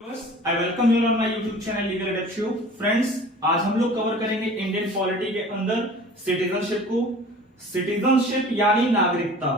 I welcome you on my YouTube channel legal adept show. Friends, आज हम लोग cover करेंगे इंडियन पॉलिटी के अंदर सिटीजनशिप को। सिटीजनशिप यानी नागरिकता।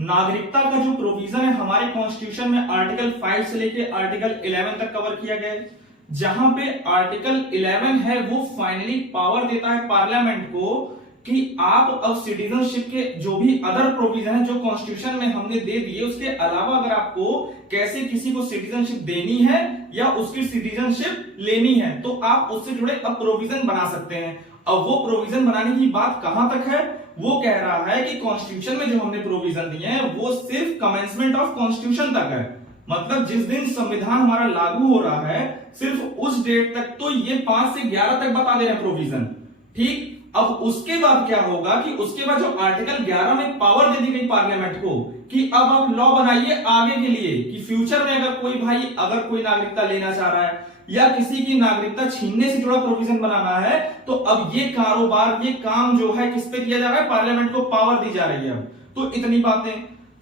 नागरिकता का जो प्रोविजन है हमारे कॉन्स्टिट्यूशन में आर्टिकल 5 से लेके आर्टिकल 11 तक कवर किया गया है, जहां पे आर्टिकल 11 है वो फाइनली पावर देता है पार्लियामेंट को कि आप अब सिटीजनशिप के जो भी अदर प्रोविजन है जो कॉन्स्टिट्यूशन में हमने दे दिए उसके अलावा अगर आपको कैसे किसी को सिटीजनशिप देनी है या उसकी सिटीजनशिप लेनी है तो आप उससे जुड़े अब प्रोविजन बना सकते हैं। अब वो प्रोविजन बनाने की बात कहां तक है, वो कह रहा है कि कॉन्स्टिट्यूशन में जो हमने प्रोविजन दिए हैं वो सिर्फ कमेंसमेंट ऑफ कॉन्स्टिट्यूशन तक है, मतलब जिस दिन संविधान हमारा लागू हो रहा है सिर्फ उस डेट तक तो ये 5 से 11 तक बता दे रहे हैं प्रोविजन। ठीक, अब उसके बाद क्या होगा कि उसके बाद जो आर्टिकल 11 में पावर दे दी गई पार्लियामेंट को कि अब आप लॉ बनाइए आगे के लिए कि फ्यूचर में अगर कोई भाई अगर कोई नागरिकता लेना चाह रहा है या किसी की नागरिकता छीनने से जुड़ा प्रोविजन बनाना है तो अब ये कारोबार ये काम जो है किस पे किया जा रहा है, पार्लियामेंट को पावर दी जा रही है। तो इतनी बातें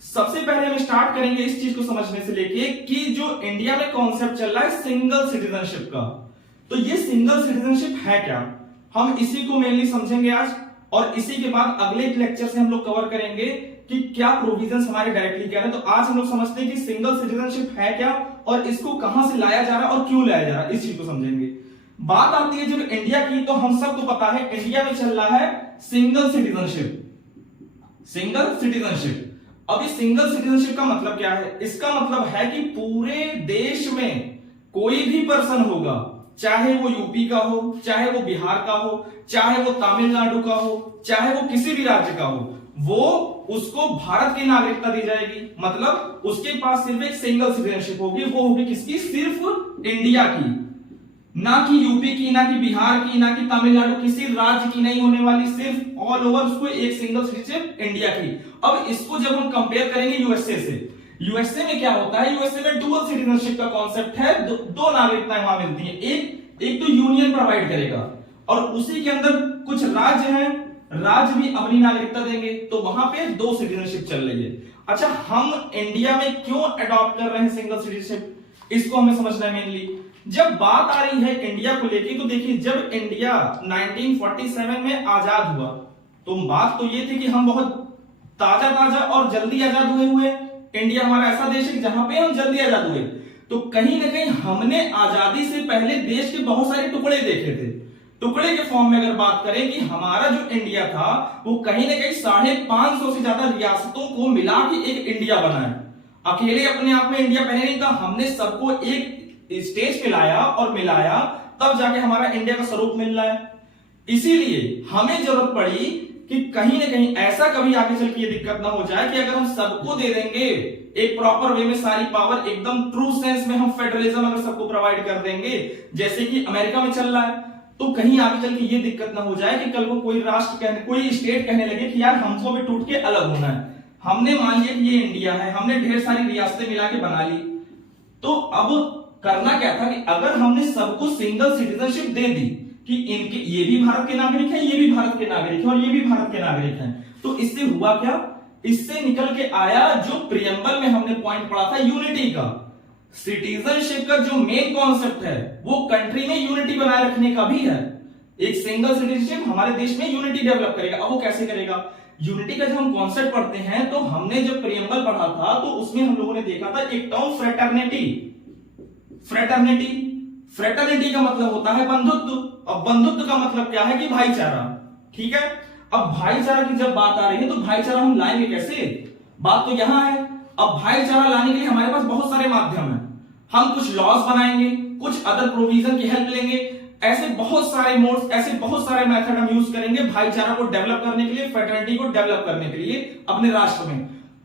सबसे पहले हम स्टार्ट करेंगे इस चीज को समझने से लेके कि जो इंडिया में कॉन्सेप्ट चल रहा है सिंगल सिटीजनशिप का, तो ये सिंगल सिटीजनशिप है क्या, हम इसी को मेनली समझेंगे आज। और इसी के बाद अगले लेक्चर से हम लोग कवर करेंगे कि क्या प्रोविजंस हमारे डायरेक्टली क्या है। तो आज हम लोग समझते हैं कि सिंगल सिटीजनशिप है क्या और इसको कहां से लाया जा रहा है और क्यों लाया जा रहा है, इस चीज को समझेंगे। बात आती है जब इंडिया की, तो हम सबको पता है इंडिया में चल रहा है सिंगल सिटीजनशिप। सिंगल सिटीजनशिप, अब इस सिंगल सिटीजनशिप का मतलब क्या है, इसका मतलब है कि पूरे देश में कोई भी पर्सन होगा, चाहे वो यूपी का हो, चाहे वो बिहार का हो, चाहे वो तमिलनाडु का हो, चाहे वो किसी भी राज्य का हो, वो उसको भारत की नागरिकता दी जाएगी। मतलब उसके पास सिर्फ एक सिंगल सिटीजनशिप होगी, वो होगी किसकी, सिर्फ इंडिया की, ना कि यूपी की, ना कि बिहार की, ना कि तमिलनाडु, किसी राज्य की नहीं होने वाली, सिर्फ ऑल ओवर उसको एक सिंगल सिटीजनशिप इंडिया की। अब इसको जब हम कंपेयर करेंगे यूएसए से, यूएसए में क्या होता है, यूएसए में डुअल सिटीजनशिप का कॉन्सेप्ट है, दो नागरिकताएं वहां मिलती हैं, एक तो यूनियन प्रोवाइड करेगा और उसी के अंदर कुछ राज्य हैं, राज्य भी अपनी नागरिकता देंगे, तो वहां पे दो सिटीजनशिप चल रही है। अच्छा, हम इंडिया में क्यों अडॉप्ट कर रहे हैं सिंगल सिटीजनशिप, इसको हमें समझना है मेनली। जब बात आ रही है इंडिया को लेके, तो देखिए जब इंडिया 1947 में आजाद हुआ तो बात तो ये थी कि हम बहुत ताजा और जल्दी आजाद हुए। इंडिया हमारा ऐसा देश है जहां पे हम जल्दी आजाद हुए, तो कहीं ना कहीं हमने आजादी से पहले देश के बहुत सारे टुकड़े देखे थे। टुकड़े के फॉर्म में अगर बात करें कि हमारा जो इंडिया था वो कहीं ना कहीं 550 से ज्यादा रियासतों को मिला के एक इंडिया बना है। अकेले अपने आप में इंडिया पहले नहीं था, हमने सबको एक स्टेज पे लाया और मिलाया, तब जाके हमारा इंडिया का स्वरूप मिल रहा है। इसीलिए हमें जरूरत पड़ी कि कहीं ना कहीं ऐसा कभी आगे चल के ये दिक्कत ना हो जाए कि अगर हम सबको दे देंगे एक प्रॉपर वे में सारी पावर, एकदम ट्रू सेंस में हम फेडरलिज्म अगर सबको प्रोवाइड कर देंगे जैसे कि अमेरिका में चल रहा है, तो कहीं आगे चल के ये दिक्कत ना हो जाए कि कल को कोई राष्ट्र कहने, कोई स्टेट कहने लगे कि यार हमको भी टूट के अलग होना है। हमने मान लिया कि ये इंडिया है, हमने ढेर सारी रियासतें मिला के बना ली, तो अब करना क्या था कि अगर हमने सबको सिंगल सिटीजनशिप दे दी कि इनके ये भी भारत के नागरिक हैं, ये भी भारत के नागरिक हैं और ये भी भारत के नागरिक हैं, तो इससे हुआ क्या, इससे निकल के आया जो प्रियम्बल में हमने पॉइंट पढ़ा था यूनिटी का। सिटीजनशिप का जो मेन कॉन्सेप्ट है वो कंट्री में यूनिटी बनाए रखने का भी है। एक सिंगल सिटीजनशिप हमारे देश में यूनिटी डेवलप करेगा। अब वो कैसे करेगा, यूनिटी का जब हम कॉन्सेप्ट पढ़ते हैं तो हमने जब प्रियम्बल पढ़ा था तो उसमें हम लोगों ने देखा था एक टर्म फ्रेटर्निटी। फ्रेटर्निटी का मतलब होता है बंधुत्व, और बंधुत्व का मतलब क्या है कि भाईचारा। ठीक है, अब भाईचारा की जब बात आ रही है तो भाईचारा हम लाएंगे कैसे, बात तो यहां है। अब भाईचारा लाने के लिए हमारे पास बहुत सारे माध्यम हैं, हम कुछ लॉज बनाएंगे, कुछ अदर प्रोविजन की हेल्प लेंगे, ऐसे बहुत सारे मोड्स, ऐसे बहुत सारे मेथड हम यूज करेंगे भाईचारा को डेवलप करने के लिए, फ्रेटर्निटी को डेवलप करने के लिए अपने राष्ट्र में।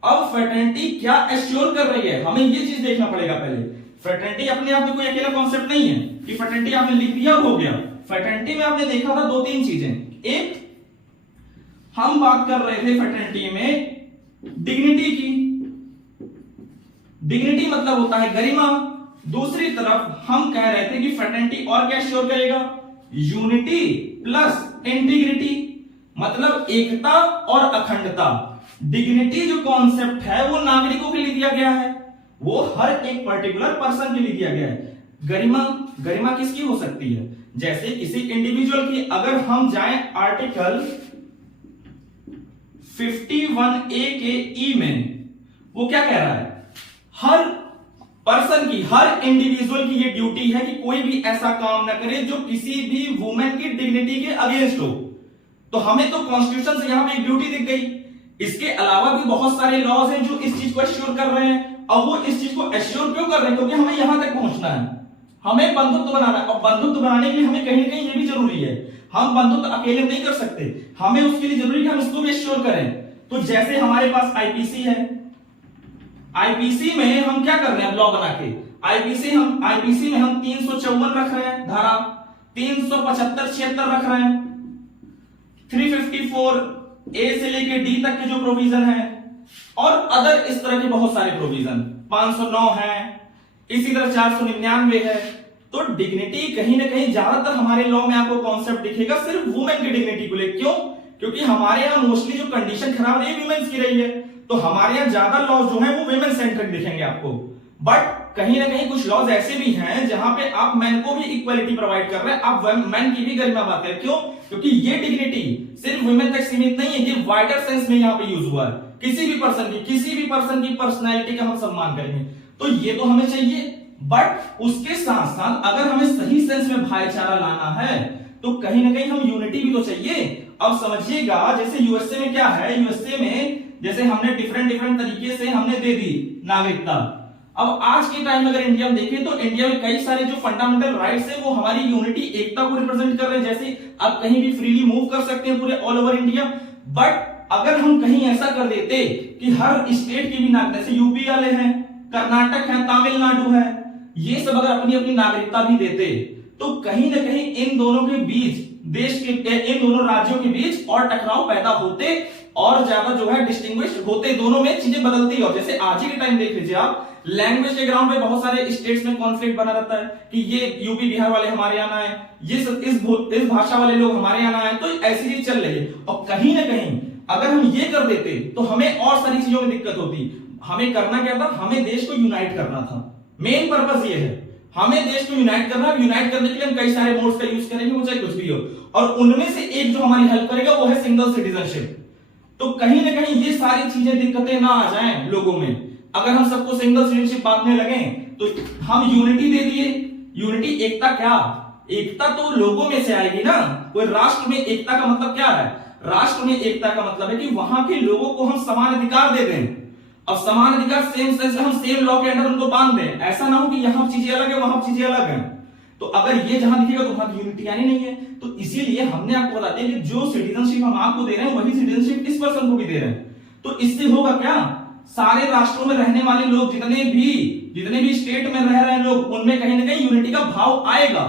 अब फ्रेटर्निटी क्या एश्योर कर रही है, हमें ये चीज देखना पड़ेगा पहले। फ्रेटर्निटी अपने आप में कोई अकेला कॉन्सेप्ट नहीं है कि फ्रेटर्निटी आपने लिख दिया हो गया। फ्रेटर्निटी में आपने देखा था 2-3 चीजें। एक, हम बात कर रहे थे फ्रेटर्निटी में डिग्निटी की, डिग्निटी मतलब होता है गरिमा। दूसरी तरफ हम कह रहे थे कि फ्रेटर्निटी और क्या श्योर करेगा, यूनिटी प्लस इंटीग्रिटी, मतलब एकता और अखंडता। डिग्निटी जो कॉन्सेप्ट है वो नागरिकों के लिए दिया गया है, वो हर एक पर्टिकुलर पर्सन के लिए दिया गया है। गरिमा किसकी हो सकती है? जैसे किसी इंडिविजुअल की, अगर हम जाएं आर्टिकल 51A के ई में, वो क्या कह रहा है? हर पर्सन की, हर इंडिविजुअल की ये ड्यूटी है कि कोई भी ऐसा काम ना करे जो किसी भी वुमेन की डिग्निटी के अगेंस्ट हो। तो हमें तो कॉन्स्टिट्यूशन से यहां पे एक ड्यूटी दिख गई। इसके अलावा भी बहुत सारे लॉज हैं जो इस चीज को एश्योर कर रहे हैं। अब वो इस चीज को एश्योर क्यों कर रहे हैं? क्योंकि हमें यहां तक पहुंचना है, हमें बंधुत्व बनाना है। और बंधुत्व बनाने के लिए हमें कहीं ना कहीं ये भी जरूरी है, हम बंधुत्व अकेले नहीं कर सकते, हमें उसके लिए जरूरी है हम इसको भी एश्योर करें। तो जैसे हमारे पास आईपीसी है, आईपीसी में हम क्या कर रहे हैं? लॉ बना के आईपीसी में हम 354 रख रहे हैं धारा, 375 76 रख रहे हैं, 354 ए से लेके डी तक के जो प्रोविजन है, और अदर इस तरह के बहुत सारे प्रोविजन, 509 है, इसी तरह 499 है। तो डिग्निटी कहीं ना कहीं ज्यादातर हमारे लॉ में आपको कॉन्सेप्ट दिखेगा सिर्फ वुमेन की डिग्निटी को लेकर। क्यों? क्योंकि हमारे यहाँ मोस्टली जो कंडीशन खराब रही है वुमेन्स की रही है, तो हमारे यहाँ ज्यादा लॉज जो है वो वुमेन सेंट्रिक दिखेंगे आपको। बट कहीं ना कहीं कुछ लॉज ऐसे भी हैं जहां पे आप मैन को भी इक्वालिटी प्रोवाइड कर रहे हैं, आप मैन की भी गरिमा बात है। क्यों? क्योंकि ये डिग्निटी सिर्फ वुमेन तक सीमित नहीं है, ये वाइडर सेंस में यहाँ पे यूज हुआ है। किसी भी पर्सन की पर्सनैलिटी का हम सम्मान करेंगे, तो ये तो हमें चाहिए। बट उसके साथ साथ अगर हमें सही सेंस में भाईचारा लाना है तो कहीं ना कहीं हम यूनिटी भी तो चाहिए। अब समझिएगा, जैसे यूएसए में क्या है, यूएसए में जैसे हमने डिफरेंट तरीके से हमने दे दी नागरिकता। अब आज के टाइम में अगर इंडिया में देखें तो इंडिया में कई सारे जो फंडामेंटल राइट्स है वो हमारी यूनिटी, एकता को रिप्रेजेंट कर रहे हैं। जैसे आप कहीं भी फ्रीली मूव कर सकते हैं पूरे ऑल ओवर इंडिया। बट अगर हम कहीं ऐसा कर देते कि हर स्टेट की भी नागरिकता, जैसे यूपी वाले हैं, कर्नाटक है, तमिलनाडु है, ये सब अगर अपनी अपनी नागरिकता भी देते तो कहीं ना कहीं इन दोनों के बीच, देश के इन दोनों राज्यों के बीच और टकराव पैदा होते और ज्यादा जो है डिस्टिंग्विश होते, दोनों में चीजें बदलती। और जैसे आज ही के टाइम देख लीजिए आप, लैंग्वेज के ग्राउंड पे बहुत सारे स्टेट्स में कॉन्फ्लिक्ट बना रहता है कि ये यूपी बिहार वाले हमारे यहाँ आए, ये इस भाषा वाले लोग हमारे यहाँ आए, तो ऐसी चीज चल रही है। और कहीं ना कहीं अगर हम ये कर देते तो हमें और सारी चीजों में दिक्कत होती। हमें करना क्या था? हमें देश को यूनाइट करना था, मेन पर्पस ये है, हमें देश को यूनाइट करना है। यूनाइट करने के लिए हम कई सारे मोड्स का यूज करेंगे, वो चाहे कुछ भी हो, और उनमें से एक जो हमारी हेल्प करेगा वो है सिंगल सिटीजनशिप। तो कहीं ना कहीं ये सारी चीजें दिक्कतें ना आ जाएं लोगों में। अगर हम सबको सिंगल सिटीजनशिप बांटने लगे तो हम यूनिटी दे दिए, यूनिटी एकता, क्या एकता तो लोगों में से आएगी ना। कोई राष्ट्र में एकता का मतलब क्या है? राष्ट्र में एकता का मतलब है कि वहां के लोगों को हम समान अधिकार दे दें। अब समान अधिकार सेम सेंस हम सेम लॉ के अंडर उनको बांध दें, ऐसा ना हो कि यहां चीजें अलग है वहां चीजें अलग है। तो अगर ये जहां दिखेगा तो वहां यूनिटी आनी नहीं है। तो इसीलिए हमने आपको बता दिया कि जो सिटीजनशिप हम आपको दे रहे हैं वही सिटीजनशिप इस पर्सन को भी दे रहे हैं। तो इससे होगा क्या? सारे राष्ट्रों में रहने वाले लोग, जितने भी स्टेट में रह रहे हैं लोग, उनमें कहीं ना कहीं यूनिटी का भाव आएगा।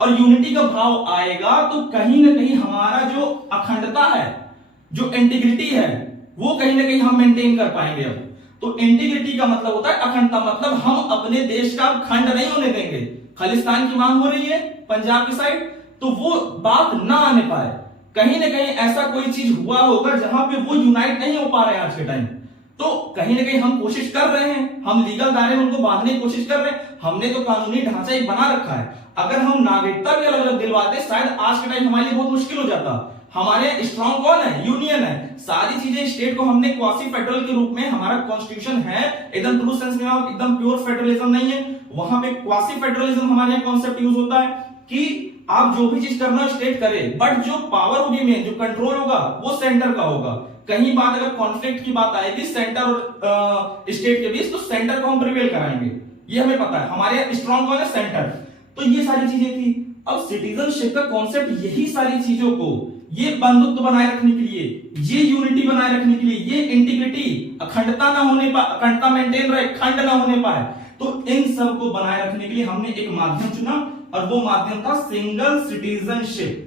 और यूनिटी का भाव आएगा तो कहीं ना कहीं हमारा जो अखंडता है, जो इंटीग्रिटी है, वो कहीं ना कहीं हम मेंटेन कर पाएंगे। अब तो इंटीग्रिटी का मतलब होता है अखंडता, मतलब हम अपने देश का खंड नहीं होने देंगे। खालिस्तान की मांग हो रही है पंजाब की साइड, तो वो बात ना आने पाए। कहीं ना कहीं ऐसा कोई चीज हुआ होगा जहां पे वो यूनाइट नहीं हो पा रहे हैं आज के टाइम। तो कहीं ना कहीं हम कोशिश कर रहे हैं, हम लीगल दायरे में उनको बांधने की कोशिश कर रहे हैं। हमने तो कानूनी ढांचा एक बना रखा है। अगर हम नागरिकता भी अलग अलग दिलवाते शायद आज के टाइम हमारे लिए बहुत मुश्किल हो जाता। हमारे स्ट्रॉन्ग कौन है? यूनियन है। सारी चीजें स्टेट को हमने क्वासी फेडरल के रूप में, हमारा कॉन्स्टिट्यूशन है एकदम ट्रू सेंस में, एकदम प्योर फेडरलिज्म नहीं है, वहां पे क्वासी फेडरलिज्म हमारे यहाँ कॉन्सेप्ट यूज होता है कि आप जो भी चीज करना स्टेट करे, बट जो पावर होगी में जो कंट्रोल होगा वो सेंटर का होगा। कहीं बात अगर कॉन्फ्लिक्ट की बात आएगी सेंटर और स्टेट के बीच, तो सेंटर को हम प्रिवेल कराएंगे, ये हमें पता है। हमारे स्ट्रॉन्ग कौन है? सेंटर। तो ये सारी चीजें थी। अब सिटीजनशिप का कॉन्सेप्ट यही सारी चीजों को, ये बंधुत्व बनाए रखने के लिए, ये यूनिटी बनाए रखने के लिए, ये इंटीग्रिटी, अखंडता ना होने पाए, अखंडता मेंटेन रहे, खंड ना होने पाए, तो इन सब को बनाए रखने के लिए हमने एक माध्यम चुना और वो माध्यम था सिंगल सिटीजनशिप।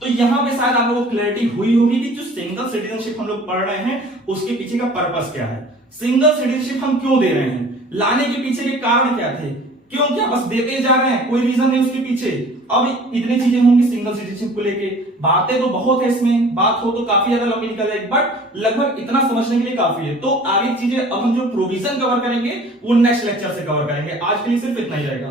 तो यहां पे शायद आप लोगों को क्लैरिटी हुई होगी कि जो सिंगल सिटीजनशिप हम लोग पढ़ रहे हैं उसके पीछे का पर्पस क्या है, सिंगल सिटीजनशिप हम क्यों दे रहे हैं, लाने के पीछे के कारण क्या थे। क्यों? क्या बस देते ही जा रहे हैं, कोई रीजन नहीं उसके पीछे। अब इतनी चीजें होंगी सिंगल सिटीजनशिप को लेके, बातें तो बहुत है इसमें, बात हो तो काफी ज्यादा लंबी निकल जाएगी, बट लगभग इतना समझने के लिए काफी है। तो आगे चीजें अब हम जो प्रोविजन कवर करेंगे वो नेक्स्ट लेक्चर से कवर करेंगे, आज के लिए सिर्फ इतना ही रहेगा।